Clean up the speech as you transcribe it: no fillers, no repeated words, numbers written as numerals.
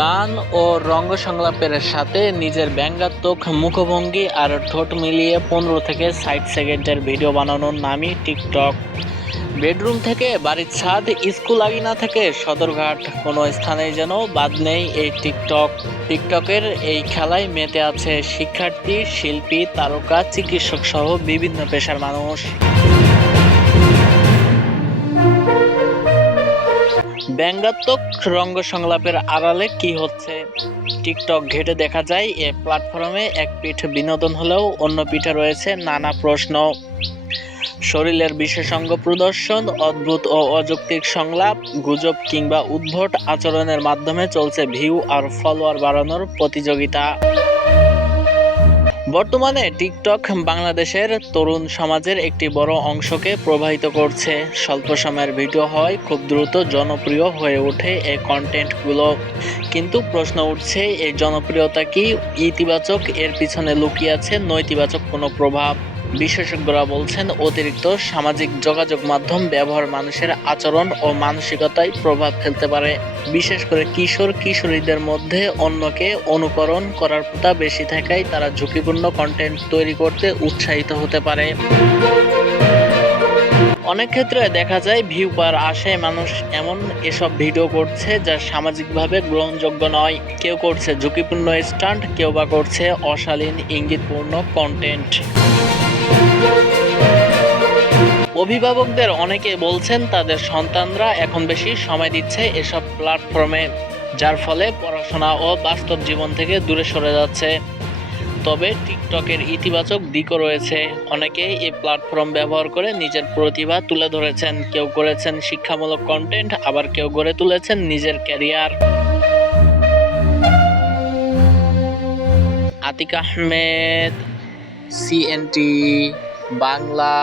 গান ও রঙ্গ সংলাপের সাথে নিজের ব্যঙ্গাত্মক মুখভঙ্গি আর ঠোঁট মিলিয়ে 15 থেকে 60 সেকেন্ডের ভিডিও বানানোর নামই টিকটক। বেডরুম থেকে বাড়ির ছাদ, স্কুল আঙিনা থেকে সদরঘাট, কোনো স্থানেই যেন বাদ নেই এই টিকটক। টিকটকের এই খেলায় মেতে আছে শিক্ষার্থী, শিল্পী, তারকা, চিকিৎসক সহ বিভিন্ন পেশার মানুষ। ব্যঙ্গাত্মক রঙ্গ সংলাপের আড়ালে কি হচ্ছে? টিকটক ঘেঁটে দেখা যায় এ প্ল্যাটফর্মে এক পিঠ বিনোদন হলেও অন্য পিঠে রয়েছে নানা প্রশ্ন। শরীরের বিশেষাঙ্গ প্রদর্শন, অদ্ভুত ও অযৌক্তিক সংলাপ, গুজব কিংবা উদ্ভট আচরণের মাধ্যমে চলছে ভিউ আর ফলোয়ার বাড়ানোর প্রতিযোগিতা। বর্তমানে টিকটক বাংলাদেশের তরুণ সমাজের একটি বড় অংশকে প্রভাবিত করছে। স্বল্প সময়ের ভিডিও হয় খুব দ্রুত জনপ্রিয় হয়ে ওঠে এই কন্টেন্টগুলো। কিন্তু প্রশ্ন উঠছে, এই জনপ্রিয়তা কি ইতিবাচক? এর পিছনে লুকিয়ে আছে নেতিবাচক কোনো প্রভাব? বিশেষজ্ঞরা বলছেন, অতিরিক্ত সামাজিক যোগাযোগ মাধ্যম ব্যবহার মানুষের আচরণ ও মানসিকতায় প্রভাব ফেলতে পারে। বিশেষ করে কিশোর কিশোরীদের মধ্যে অন্যকে অনুকরণ করার প্রথা বেশি থাকায় তারা ঝুঁকিপূর্ণ কন্টেন্ট তৈরি করতে উৎসাহিত হতে পারে। অনেক ক্ষেত্রে দেখা যায় ভিউ পাওয়ার আশায় মানুষ এমন এসব ভিডিও করছে যা সামাজিকভাবে গ্রহণযোগ্য নয়। কেউ করছে ঝুঁকিপূর্ণ স্টান্ট, কেউ বা করছে অশালীন ইঙ্গিতপূর্ণ কন্টেন্ট। অভিভাবকদের অনেকে বলছেন তাদের সন্তানরা এখন বেশি সময় দিচ্ছে এসব প্ল্যাটফর্মে, যার ফলে পড়াশোনা ও বাস্তব জীবন থেকে দূরে সরে যাচ্ছে। তবে টিকটকের ইতিবাচক দিকও রয়েছে। অনেকেই এই প্ল্যাটফর্ম ব্যবহার করে নিজের প্রতিভা তুলে ধরেছেন। কেউ করেছেন শিক্ষামূলক কন্টেন্ট, আবার কেউ গড়ে তুলেছেন নিজের ক্যারিয়ার। আতিক আহমেদ, CNT বাংলা।